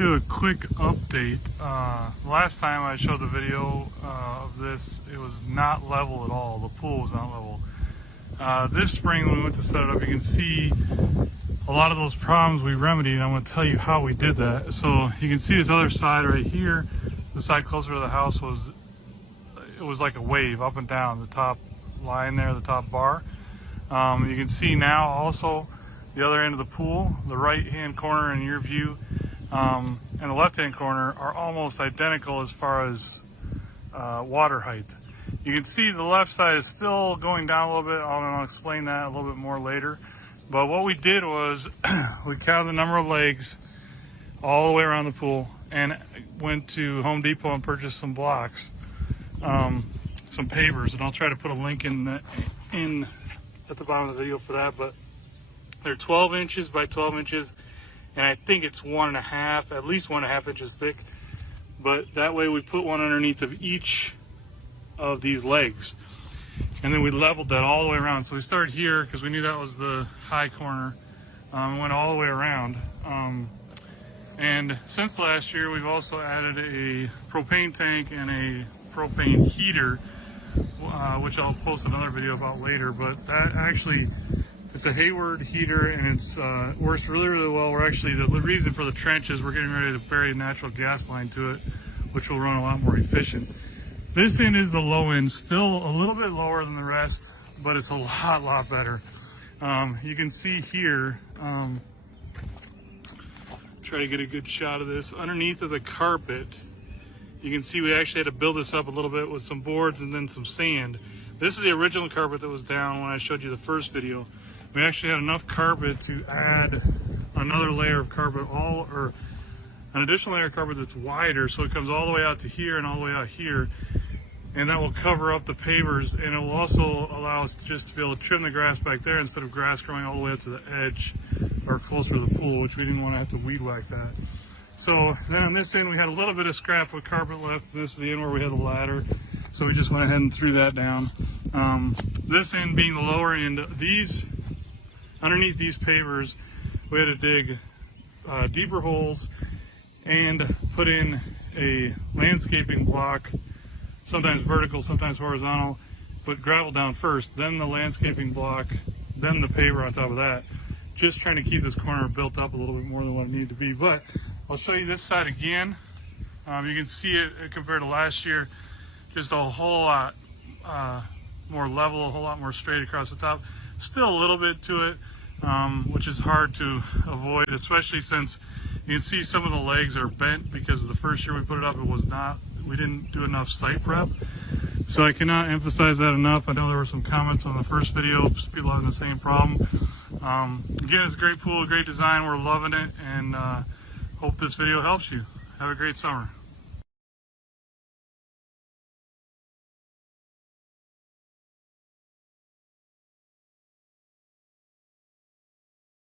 to do a quick update. Last time I showed the video of this, it was not level at all. The pool was not level. This spring when we went to set it up, you can see a lot of those problems we remedied, and I'm going to tell you how we did that. So you can see this other side right here, the side closer to the house was like a wave up and down, the top line there, the top bar. You can see now also the other end of the pool, the right hand corner in your view and the left hand corner are almost identical as far as water height. You can see the left side is still going down a little bit. I'll explain that a little bit more later. But what we did was we counted the number of legs all the way around the pool and went to Home Depot and purchased some blocks, some pavers, and I'll try to put a link in at the bottom of the video for that. But they're 12 inches by 12 inches, and I think it's 1.5, at least 1.5 inches thick. But that way we put one underneath of each of these legs, and then we leveled that all the way around. So we started here because we knew that was the high corner, and went all the way around. And since last year, we've also added a propane tank and a propane heater, which I'll post another video about later. But that actually, it's a Hayward heater, and it's works really, really well. We're actually, the reason for the trench is we're getting ready to bury a natural gas line to it, which will run a lot more efficient. This end is the low end, still a little bit lower than the rest, but it's a lot better. You can see here, try to get a good shot of this. Underneath of the carpet, you can see we actually had to build this up a little bit with some boards and then some sand. This is the original carpet that was down when I showed you the first video. We actually had enough carpet to add another layer of carpet, or an additional layer of carpet that's wider, so it comes all the way out to here and all the way out here, and that will cover up the pavers, and it will also allow us just to be able to trim the grass back there instead of grass growing all the way up to the edge or closer to the pool, which we didn't want to have to weed whack that. So then on this end we had a little bit of scrap of carpet left. This is the end where we had the ladder, so we just went ahead and threw that down. This end being the lower end, underneath these pavers we had to dig deeper holes and put in a landscaping block, sometimes vertical, sometimes horizontal. Put gravel down first, then the landscaping block, then the paver on top of that. Just trying to keep this corner built up a little bit more than what it needed to be. But I'll show you this side again. You can see it compared to last year, just a whole lot more level, a whole lot more straight across the top. Still a little bit to it, which is hard to avoid, especially since you can see some of the legs are bent because the first year we put it up, we didn't do enough site prep. So I cannot emphasize that enough. I know there were some comments on the first video, people having the same problem. Again, it's a great pool, great design, we're loving it, and hope this video helps you. Have a great summer.